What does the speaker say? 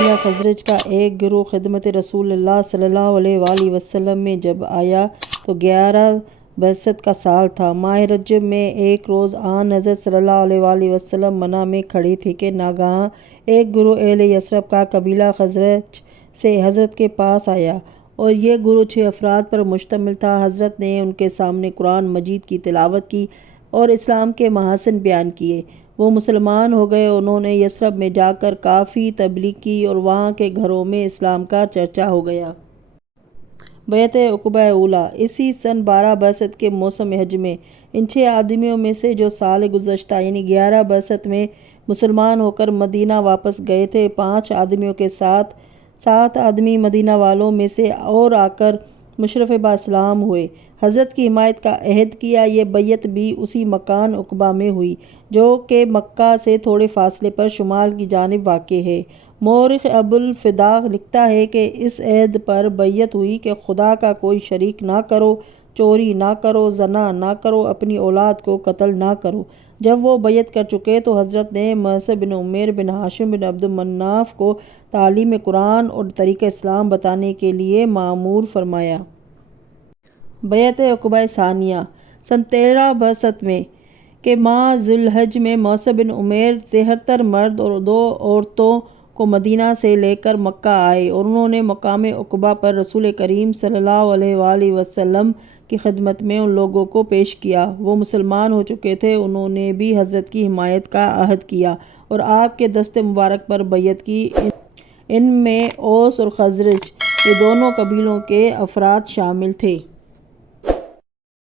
قبیلہ خزرج کا ایک گروہ خدمت رسول اللہ صلی اللہ علیہ وآلہ وسلم میں جب آیا تو 11 بعثت کا سال تھا۔ ماہ رجب میں ایک روز آن حضرت صلی اللہ علیہ وآلہ وسلم منع میں کھڑے تھے کہ ناگہاں ایک گروہ اہل یثرب کا قبیلہ خزرج سے حضرت کے پاس آیا اور یہ گروہ 6 افراد پر مشتمل تھا۔ حضرت نے ان کے سامنے قرآن مجید کی تلاوت کی اور اسلام کے محاسن بیان کیے۔ وہ مسلمان ہو گئے۔ انہوں نے یثرب میں جا کر کافی تبلیغ کی اور وہاں کے گھروں میں اسلام کا چرچا ہو گیا۔ بیعت عقبہ اولیٰ۔ اسی سن 12 بعثت کے موسم حج میں ان 6 آدمیوں میں سے جو سال گزشتہ یعنی 11 بعثت میں مسلمان ہو کر مدینہ واپس گئے تھے، 5 آدمیوں کے ساتھ 7 آدمی مدینہ والوں میں سے اور آ کر مشرف با اسلام ہوئے، حضرت کی حمایت کا عہد کیا۔ یہ بیعت بھی اسی مکان عقبہ میں ہوئی جو کہ مکہ سے تھوڑے فاصلے پر شمال کی جانب واقع ہے۔ مورخ ابوالفداء لکھتا ہے کہ اس عہد پر بیعت ہوئی کہ خدا کا کوئی شریک نہ کرو، چوری نہ کرو، زنا نہ کرو، اپنی اولاد کو قتل نہ کرو۔ جب وہ بیعت کر چکے تو حضرت نے معصب بن عمیر بن ہاشم بن عبد مناف کو تعلیم قرآن اور طریق اسلام بتانے کے لیے مأمور فرمایا۔ بیعت عقبہ ثانیہ۔ سن 13 بعثت میں کے ماہ ذی الحج میں معصب بن عمیر 73 مرد اور 2 عورتوں کو مدینہ سے لے کر مکہ آئے اور انہوں نے مقام عقبہ پر رسول کریم صلی اللہ علیہ وآلہ وسلم کی خدمت میں ان لوگوں کو پیش کیا۔ وہ مسلمان ہو چکے تھے۔ انہوں نے بھی حضرت کی حمایت کا عہد کیا اور آپ کے دست مبارک پر بیعت کی۔ ان میں اوس اور خزرج یہ دونوں قبیلوں کے افراد شامل تھے۔